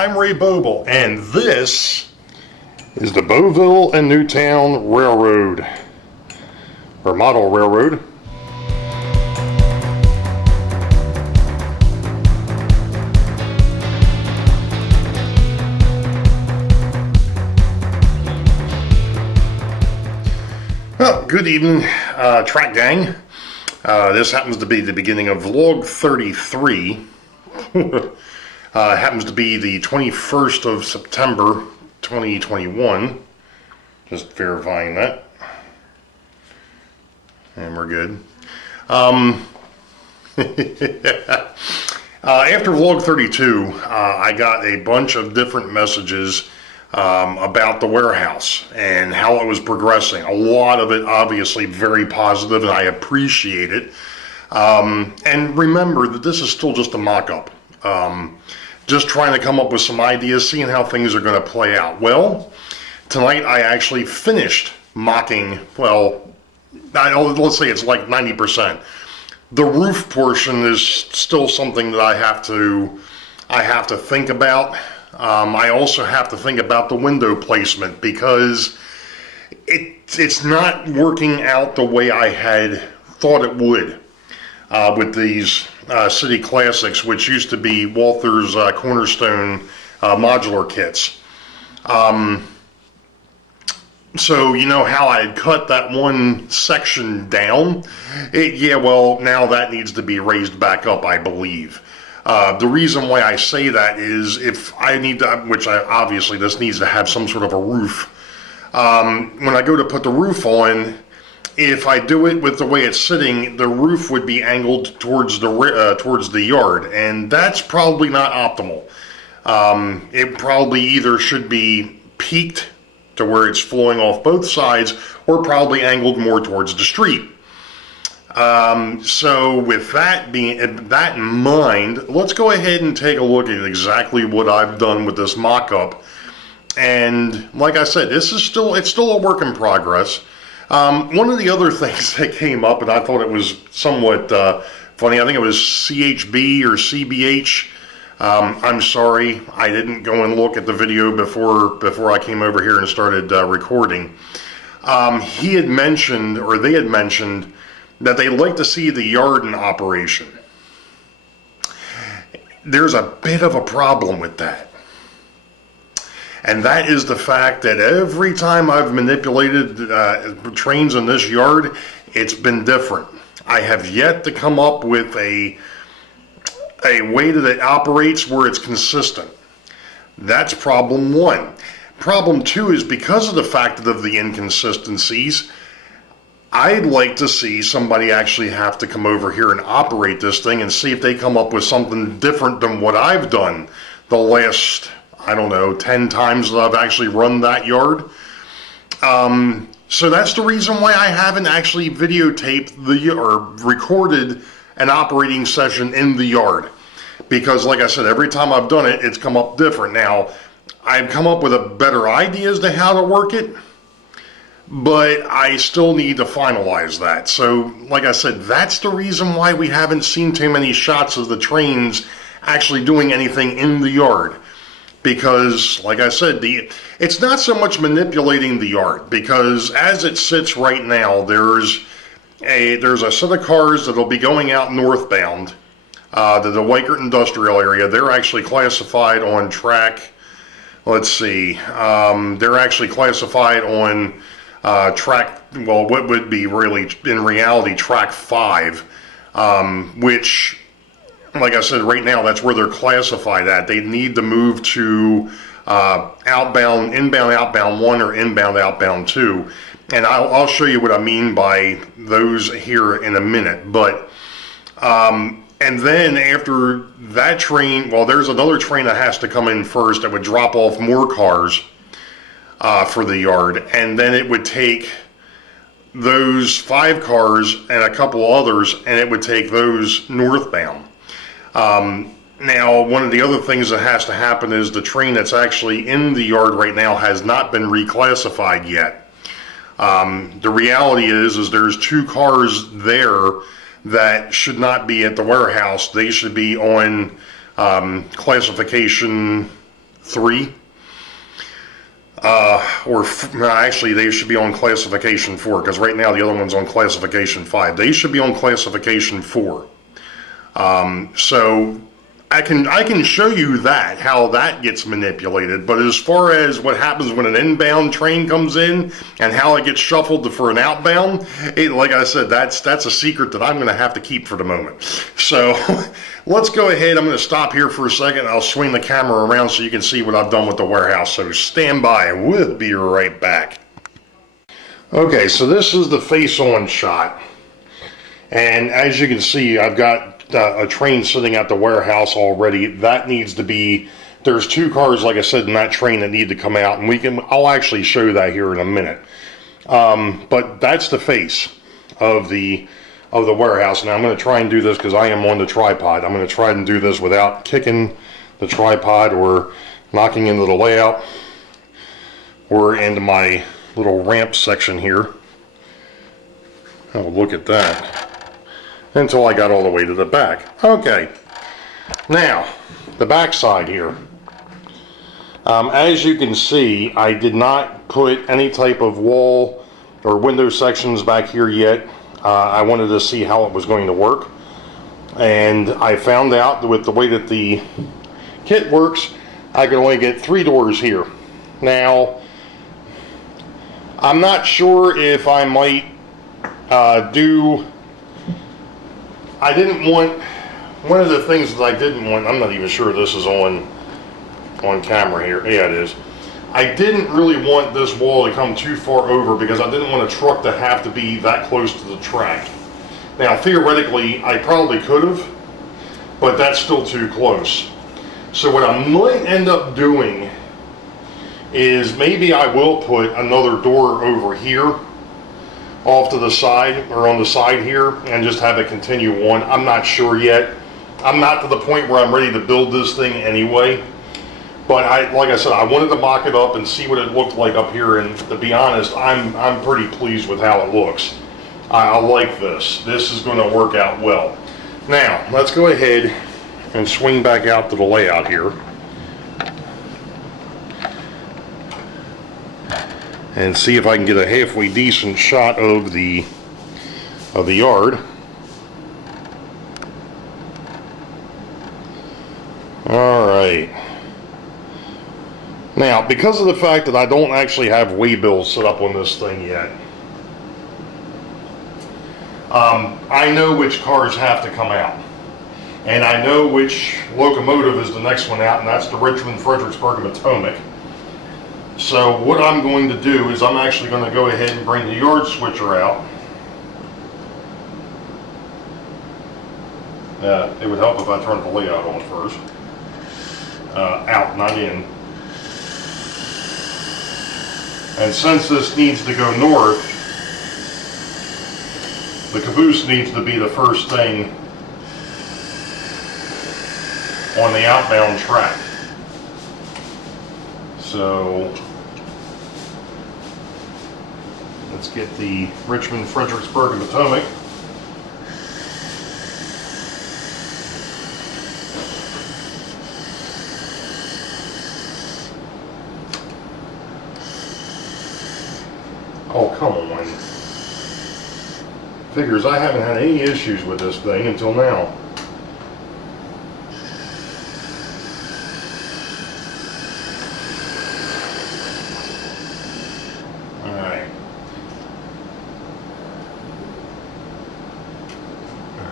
I'm Ray Boeville, and this is the Boeville and Newtown Railroad, or model railroad. Well, good evening, track gang. This happens to be the beginning of vlog 33. Happens to be the 21st of September 2021. Just verifying that. And we're good. After vlog 32, I got a bunch of different messages about the warehouse and how it was progressing. A lot of it obviously very positive, and I appreciate it. And remember that this is still just a mock-up. Just trying to come up with some ideas, seeing how things are going to play out. Well, tonight I actually finished mocking, well, let's say it's like 90%. The roof portion is still something that I have to think about. I also have to think about the window placement because it's not working out the way I had thought it would with these City Classics, which used to be Walther's Cornerstone modular kits. So you know how I had cut that one section down? Yeah, well, now that needs to be raised back up, I believe. The reason why I say that is if I need to, which obviously this needs to have some sort of a roof. When I go to put the roof on, if I do it with the way it's sitting, the roof would be angled towards the yard, and that's probably not optimal. It probably either should be peaked to where it's flowing off both sides, or probably angled more towards the street. So with that in mind, let's go ahead and take a look at exactly what I've done with this mock-up. And like I said, it's still a work in progress. One of the other things that came up, and I thought it was somewhat funny, I think it was CHB or CBH. I'm sorry, I didn't go and look at the video before I came over here and started recording. He had mentioned, or they had mentioned, that they like to see the yard in operation. There's a bit of a problem with that. And that is the fact that every time I've manipulated trains in this yard, it's been different. I have yet to come up with a way that it operates where it's consistent. That's problem one. Problem two is because of the fact of the inconsistencies, I'd like to see somebody actually have to come over here and operate this thing and see if they come up with something different than what I've done the last, I don't know, 10 times that I've actually run that yard. So that's the reason why I haven't actually videotaped or recorded an operating session in the yard. Because like I said, every time I've done it, it's come up different. Now, I've come up with a better idea as to how to work it, but I still need to finalize that. So, like I said, that's the reason why we haven't seen too many shots of the trains actually doing anything in the yard. Because, like I said, it's not so much manipulating the yard, because as it sits right now, there's a set of cars that'll be going out northbound to the Weikert Industrial area. They're actually classified on track, let's see, they're actually classified on track, well, what would be really, in reality, track 5, which, like I said, right now, that's where they're classified at. They need to move to inbound, outbound 1 or inbound, outbound 2. And I'll show you what I mean by those here in a minute. But, and then after that train, well, there's another train that has to come in first that would drop off more cars for the yard, and then it would take those 5 cars and a couple others, and it would take those northbound. Now, one of the other things that has to happen is the train that's actually in the yard right now has not been reclassified yet. The reality is there's 2 cars there that should not be at the warehouse. They should be on classification 3. Actually, they should be on classification 4, because right now the other one's on classification 5. They should be on classification 4. So I can show you that, how that gets manipulated, but as far as what happens when an inbound train comes in and how it gets shuffled for an outbound, like I said, that's a secret that I'm going to have to keep for the moment. So let's go ahead. I'm going to stop here for a second. I'll swing the camera around so you can see what I've done with the warehouse. So stand by. We'll be right back. Okay, so this is the face-on shot. And as you can see, I've got a train sitting at the warehouse already. That needs to be, there's 2 cars, like I said, in that train that need to come out, and I'll actually show you that here in a minute. But that's the face of the warehouse. Now I'm going to try and do this because I am on the tripod. I'm going to try and do this without kicking the tripod or knocking into the layout or into my little ramp section here. Oh, look at that. Until I got all the way to the back. Okay, now the back side here. As you can see, I did not put any type of wall or window sections back here yet. I wanted to see how it was going to work, and I found out that with the way that the kit works, I can only get 3 doors here. Now, I'm not sure if I might I didn't want, one of the things that I didn't want, I'm not even sure this is on camera here. Yeah, it is. I didn't really want this wall to come too far over because I didn't want a truck to have to be that close to the track. Now, theoretically, I probably could have, but that's still too close. So what I might end up doing is maybe I will put another door over here off to the side, or on the side here, and just have it continue on. I'm not sure yet. I'm not to the point where I'm ready to build this thing anyway, but like I said, I wanted to mock it up and see what it looked like up here, and to be honest, I'm pretty pleased with how it looks. I like this. This is going to work out well. Now, let's go ahead and swing back out to the layout here. And see if I can get a halfway decent shot of the yard. All right. Now, because of the fact that I don't actually have waybills set up on this thing yet, I know which cars have to come out. And I know which locomotive is the next one out, and that's the Richmond, Fredericksburg, and Potomac. So what I'm going to do is I'm actually going to go ahead and bring the yard switcher out. It would help if I turned the layout on first. Out, not in. And since this needs to go north, the caboose needs to be the first thing on the outbound track. So let's get the Richmond, Fredericksburg, and Potomac. Oh, come on. Figures I haven't had any issues with this thing until now.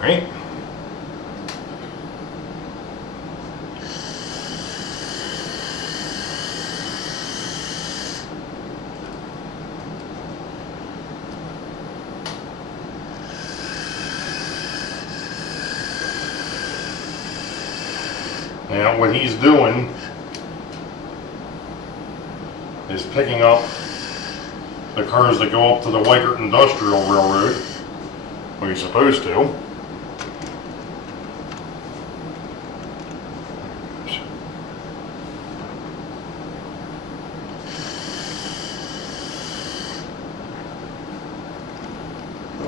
Alright. Now what he's doing is picking up the cars that go up to the Weikert Industrial Railroad, what he's supposed to.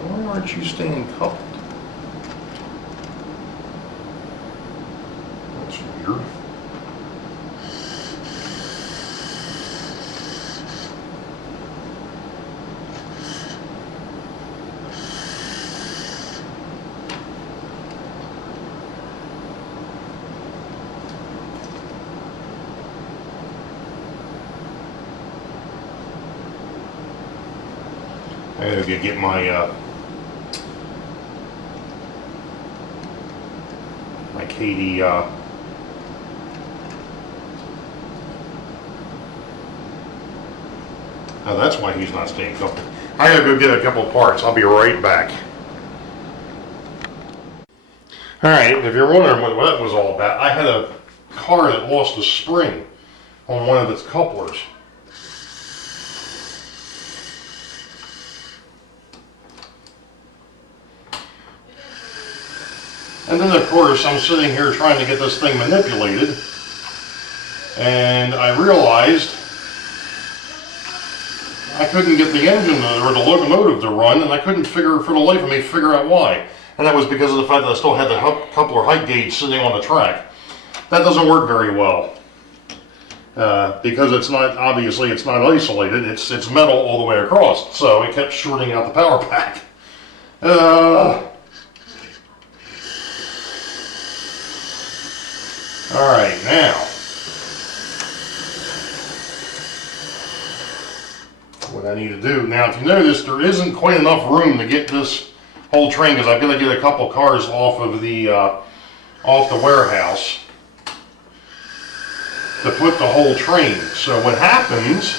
Why aren't you staying coupled? That's weird. I gotta get my my Katie oh, that's why he's not staying coupled. I gotta go get a couple parts. I'll be right back. Alright, if you're wondering what that was all about, I had a car that lost a spring on one of its couplers. And then of course I'm sitting here trying to get this thing manipulated, and I realized I couldn't get the engine or the locomotive to run, and I couldn't figure for the life of me figure out why. And that was because of the fact that I still had the coupler height gauge sitting on the track. That doesn't work very well. Because it's not, obviously it's not isolated, it's metal all the way across, so it kept shorting out the power pack. Alright, now, what I need to do, now if you notice, there isn't quite enough room to get this whole train, because I've got to get a couple cars off of the warehouse to put the whole train. So what happens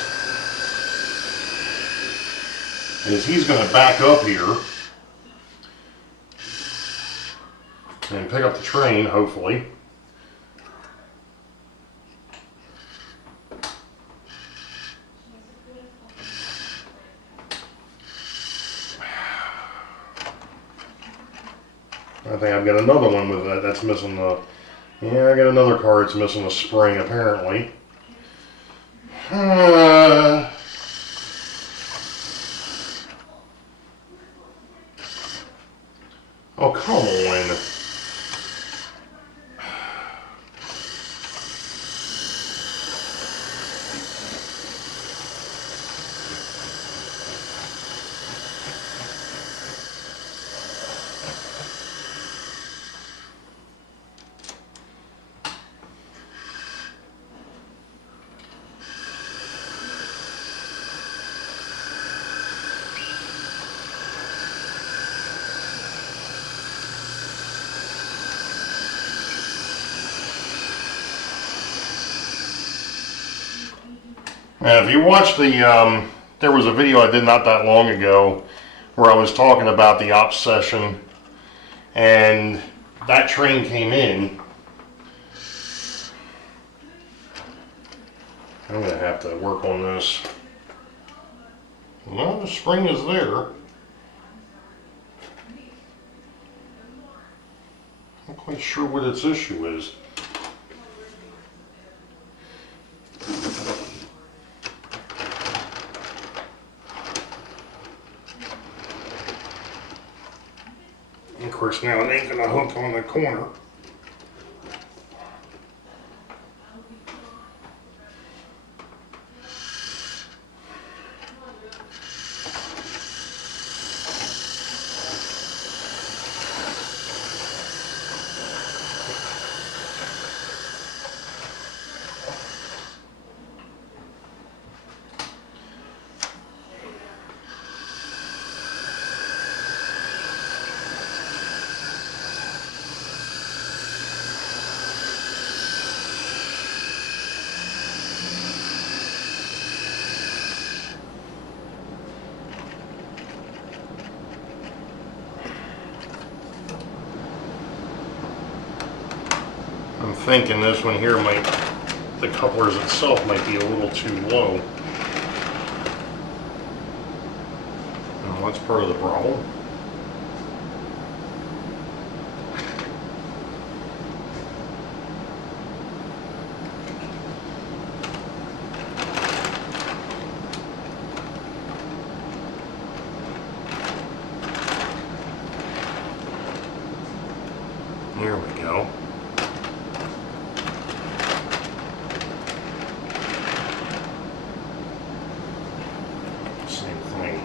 is he's going to back up here and pick up the train, hopefully. I think I've got another one with that that's missing the, yeah, I got another car that's missing a spring apparently. Oh, come on. Now, if you watch the, there was a video I did not that long ago where I was talking about the ops session, and that train came in. I'm going to have to work on this. Well, the spring is there. I'm not quite sure what its issue is. Of course, now it ain't gonna hook on the corner. I'm thinking this one here might, the couplers itself might be a little too low. Oh, that's part of the problem. Here we go. Same thing.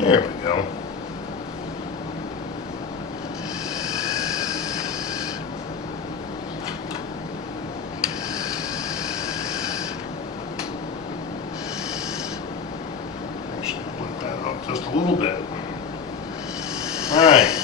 There we go. Actually, put that up just a little bit. All right.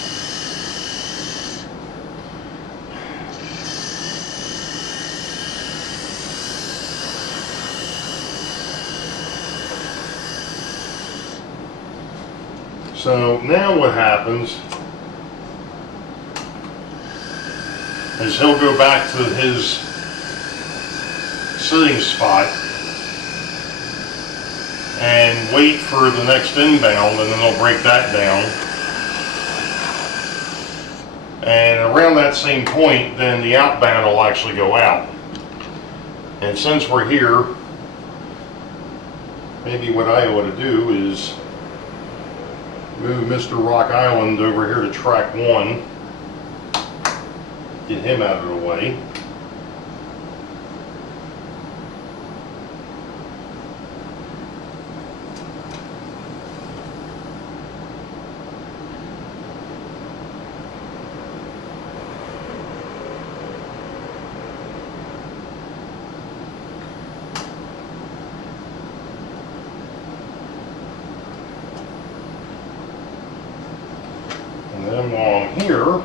So now what happens is he'll go back to his sitting spot and wait for the next inbound, and then he'll break that down. And around that same point, then the outbound will actually go out. And since we're here, maybe what I ought to do is move Mr. Rock Island over here to track 1. Get him out of the way. And then while I'm here,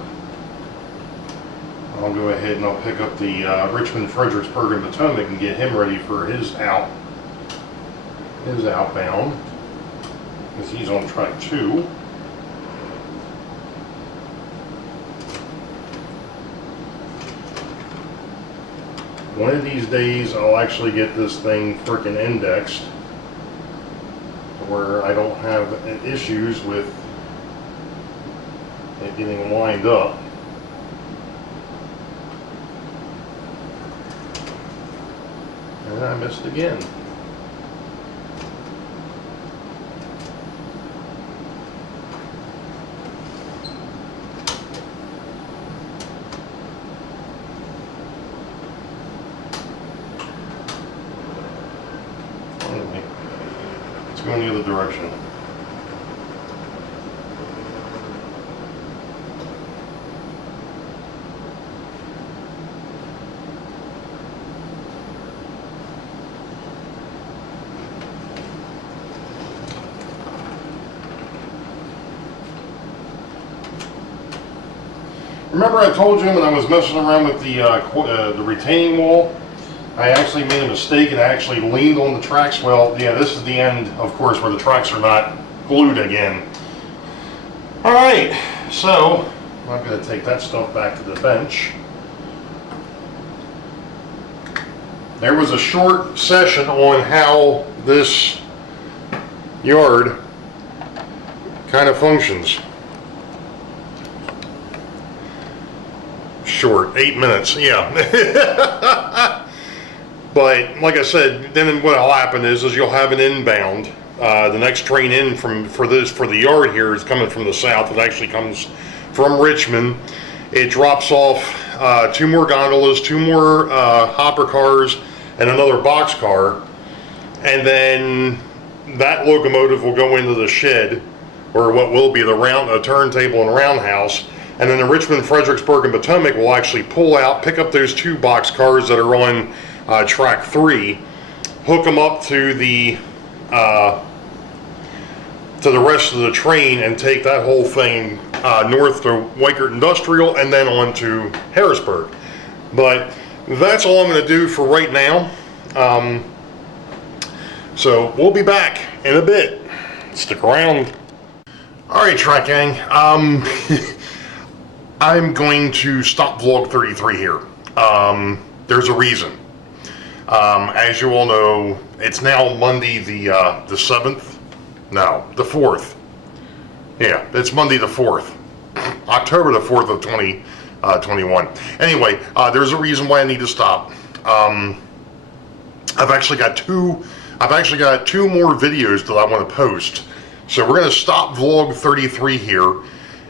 I'll go ahead and I'll pick up the Richmond, Fredericksburg, and Potomac and get him ready for his outbound, because he's on track 2. One of these days I'll actually get this thing frickin' indexed where I don't have issues with it getting lined up. And I missed again. Anyway, let's go in the other direction. Remember I told you when I was messing around with the retaining wall, I actually made a mistake and I actually leaned on the tracks. Well, yeah, this is the end, of course, where the tracks are not glued again. All right, so I'm going to take that stuff back to the bench. There was a short session on how this yard kind of functions. Short, 8 minutes, yeah. But like I said, then what will happen is you'll have an inbound. The next train in for the yard here is coming from the south. It actually comes from Richmond. It drops off 2 more gondolas, 2 more hopper cars, and another box car. And then that locomotive will go into the shed, or what will be the turntable and roundhouse. And then the Richmond, Fredericksburg, and Potomac will actually pull out, pick up those 2 box cars that are on track 3, hook them up to the rest of the train, and take that whole thing north to Weikert Industrial and then on to Harrisburg. But that's all I'm going to do for right now. So we'll be back in a bit. Stick around. All right, track gang. I'm going to stop vlog 33 here. There's a reason. As you all know, it's now Monday the 7th. No, the 4th. Yeah, it's Monday the 4th. October the 4th of 2021. Anyway, there's a reason why I need to stop. I've actually got two more videos that I want to post. So we're going to stop vlog 33 here.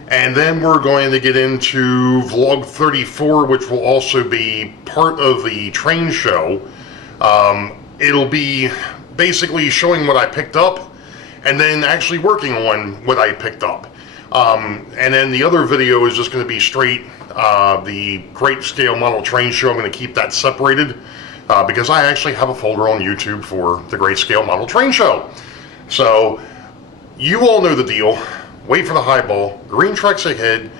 And then we're going to get into vlog 34, which will also be part of the train show. It'll be basically showing what I picked up, and then actually working on what I picked up. And then the other video is just going to be straight the Great Scale Model Train Show. I'm going to keep that separated because I actually have a folder on YouTube for the Great Scale Model Train Show. So you all know the deal. Wait for the highball. Green tracks ahead.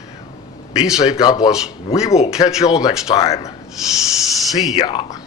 Be safe. God bless. We will catch y'all next time. See ya.